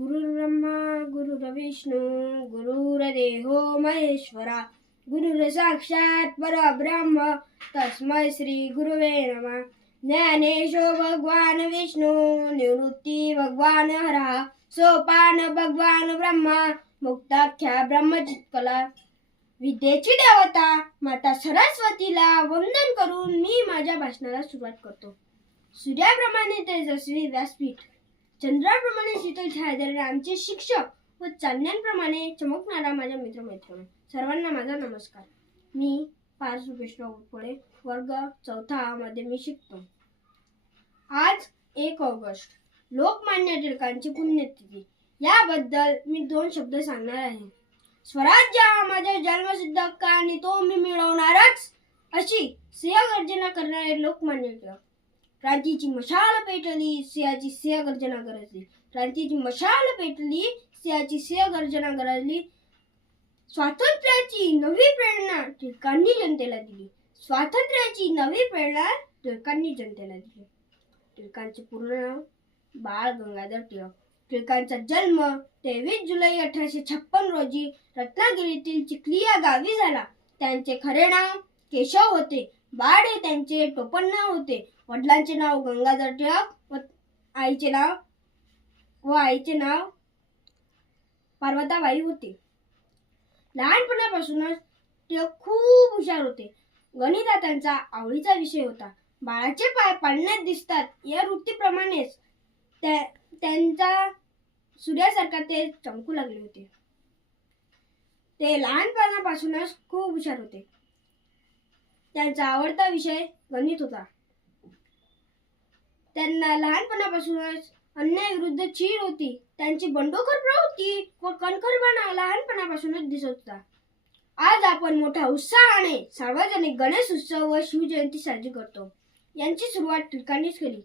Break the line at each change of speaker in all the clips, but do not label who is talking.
गुरुर्ब्रह्मा गुरुर्विष्णू गुरुर्देहो महेश्वरा गुरुर साक्षात परब्रह्म तस्मै श्री गुरुवे नमः. ज्ञानेशो भगवान विष्णू निवृत्ती भगवान हरा सोपान भगवान ब्रह्मा मुक्ताख्या ब्रह्मचित्कला विद्येची देवता माता सरस्वतीला वंदन करून मी माझ्या भाषणाला सुरुवात करतो. सूर्याप्रमाणे तेजस्वी व्यासपीठ. चंद्राप्रमाणे शीतल छायाधारे आमचे शिक्षक व चांदण्यांप्रमाणे चमकणारा माझ्या मित्रमैत्रिणी. सर्वांना माझा नमस्कार. मी पार्स रुपेशराव पुढे वर्ग चौथा मध्ये मी शिकतो. आज एक ऑगस्ट. लोकमान्य टिळकांची पुण्यतिथी. याबद्दल मी दोन शब्द सांगणार आहे. स्वराज्य हा माझ्या जन्मसिद्ध हक्क आणि तो मी मिळवणारच अशी सिंहगर्जना करणारे लोकमान्य टिळक. क्रांतीची मशाल पेटली सिंहाची सिंह गर्जना गरजली क्रांतीची मशाल पेटली सिंहाची सिंह गर्जना गरजली स्वातंत्र्याची नवी प्रेरणा टिळकांनी जनतेला दिली स्वातंत्र्याची नवी प्रेरणा टिळकांनी जनतेला दिली टिळकांचे पूर्ण नाव बाळ गंगाधर टिळक टिळकांचा जन्म तेवीस जुलै अठराशे छप्पन रोजी रत्नागिरीतील चिखली या गावी झाला त्यांचे खरे नाव केशव होते बाळ हे त्यांचे टोपण नाव होते. वडिलांचे नाव गंगाधर टिळक व आईचे नाव व आईचे नाव पार्वताबाई होते. लहानपणापासूनच टिळक खूप हुशार होते. गणित हा त्यांचा आवडीचा विषय होता. बाळाचे पाय पाळण्यात दिसतात या वृत्तीप्रमाणेच त्या- त्यांचा सूर्यासारखा ते चमकू लागले होते. ते लहानपणापासूनच खूप हुशार होते. त्यांचा आवडता विषय गणित होता. त्यांना लहानपणापासूनच अन्यायाविरुद्ध चीड होती. त्यांची बंडखोर प्रवृत्ती व कणखरपणा लहानपणापासूनच दिसत होता. आज आपण मोठ्या उत्साहाने सार्वजनिक गणेश उत्सव व शिवजयंती साजरी करतो. यांची सुरुवात टिळकांनीच केली.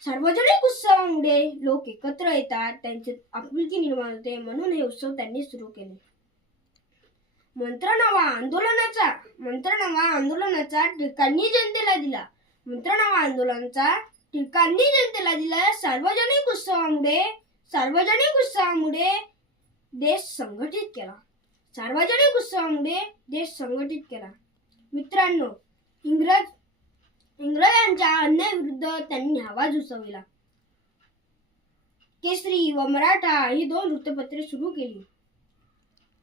सार्वजनिक उत्सवामुळे लोक एकत्र येतात त्यांचे आपुलकी निर्माण होते म्हणून हे उत्सव त्यांनी सुरू केले. मंत्रनावा आंदोलनाचा मंत्रनावा आंदोलनाचा टिळकांनी जनतेला दिला. मंत्रनावा आंदोलनाचा टिळकांनी जनतेला दिला. सार्वजनिक उत्सवामुळे सार्वजनिक उत्सवामुळे देश संघटित केला. सार्वजनिक उत्सवामुळे देश संघटित केला. मित्रांनो इंग्रज इंग्रजांच्या अन्यायाविरुद्ध त्यांनी आवाज उसविला केसरी व मराठा ही दोन वृत्तपत्रे सुरू केली.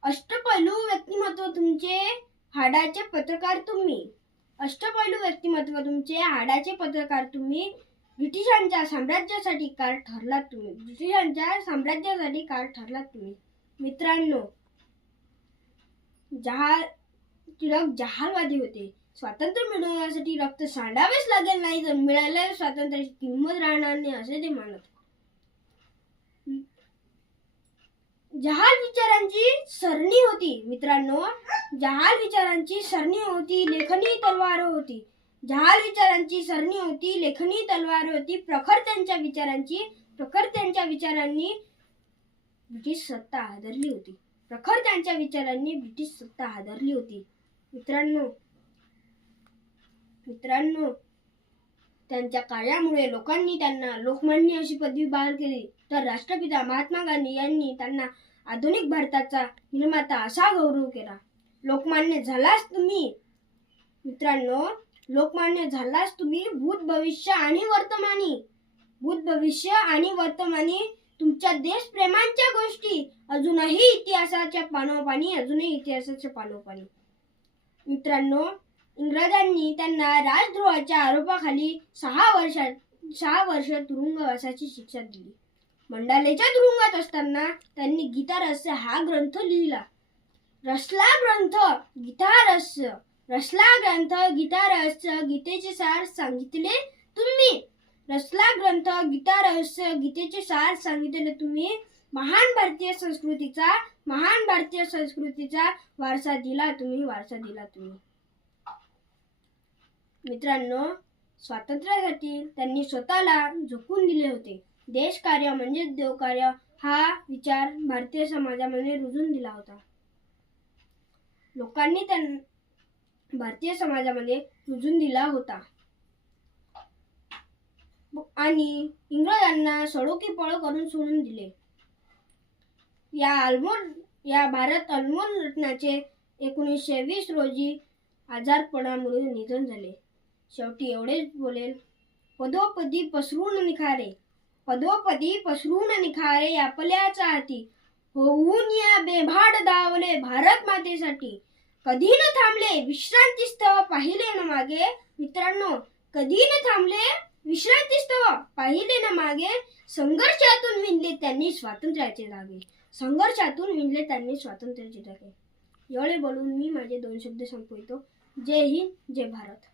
अष्टपैलू व्यक्तिमत्व तुमचे हाडाचे पत्रकार तुम्ही. अष्टपैलू व्यक्तिमत्व तुमचे हाडाचे पत्रकार तुम्ही. ब्रिटिशांच्या साम्राज्यासाठी कार ठरलात तुम्ही. ब्रिटिशांच्या साम्राज्यासाठी कार ठरलात तुम्ही. मित्रांनो जहाल टिळक जहालवादी होते. स्वातंत्र्य मिळवण्यासाठी रक्त सांडावेच लागेल नाही तर मिळालेल्या स्वातंत्र्याची किंमत राहणार नाही असे ते मानत जहाल विचारांची सरणी होती मित्रांनो. जहाल विचारांची सरणी होती लेखनी तलवार होती. जहाल विचारांची सरणी होती लेखनी तलवार होती. प्रखर त्यांच्या विचारांची प्रखर त्यांच्या विचारांनी ब्रिटिश सत्ता हादरली होती. प्रखर त्यांच्या विचारांनी ब्रिटिश सत्ता हादरली होती. मित्रांनो मित्रांनो त्यांच्या कार्यामुळे लोकांनी त्यांना लोकमान्य अशी पदवी बहाल केली. तर राष्ट्रपिता महात्मा गांधी यांनी त्यांना आधुनिक भारताचा निर्माता असा गौरव केला. लोकमान्य झालास तुम्ही. मित्रांनो लोकमान्य झालास तुम्ही. भूत भविष्य आणि वर्तमानी. भूत भविष्य आणि वर्तमानी तुमच्या देशप्रेमांच्या गोष्टी. अजूनही इतिहासाच्या पानोपानी अजूनही इतिहासाच्या पानोपानी मित्रांनो इंग्रजांनी त्यांना राजद्रोहाच्या आरोपाखाली सहा वर्षात सहा वर्ष तुरुंगवासाची शिक्षा दिली. मंडालेच्या तुरुंगात असताना त्यांनी गीतारस्य हा ग्रंथ लिहिला. रसला ग्रंथ गीतारस्य. रसला ग्रंथ गीतारस्य गीतेचे सार सांगितले तुम्ही. रसला ग्रंथ गीतारहस्य गीतेचे सार सांगितले तुम्ही. महान भारतीय संस्कृतीचा महान भारतीय संस्कृतीचा वारसा दिला तुम्ही वारसा दिला तुम्ही. मित्रांनो स्वातंत्र्यासाठी त्यांनी स्वतःला झोकून दिले होते. देशकार्य म्हणजे देवकार्य हा विचार भारतीय समाजामध्ये रुजून दिला होता. लोकांनी त्यांना भारतीय समाजामध्ये रुजून दिला होता. आणि इंग्रजांना सडोकी पळ करून सोडून दिले. या अल्मोल या भारत अल्मोल रत्नाचे एकोणीसशे वीस रोजी आजारपणामुळे निधन झाले. शेवटी एवढेच बोलेल पदोपदी पसरून निखारे पदोपदी पसरून निखारे आपल्याच्या हाती. होऊन या बेभाड दावले भारत मातेसाठी. कधी न थांबले विश्रांतीस्थळ पाहिले न मागे. मित्रांनो कधी न थांबले विश्रांतीस्तव पाहिले न मागे. संघर्षातून विणले त्यांनी स्वातंत्र्याचे धागे. संघर्षातून विणले त्यांनी स्वातंत्र्याचे धागे. एवढे बोलून मी माझे दोन शब्द संपवितो. जय हिंद जय भारत.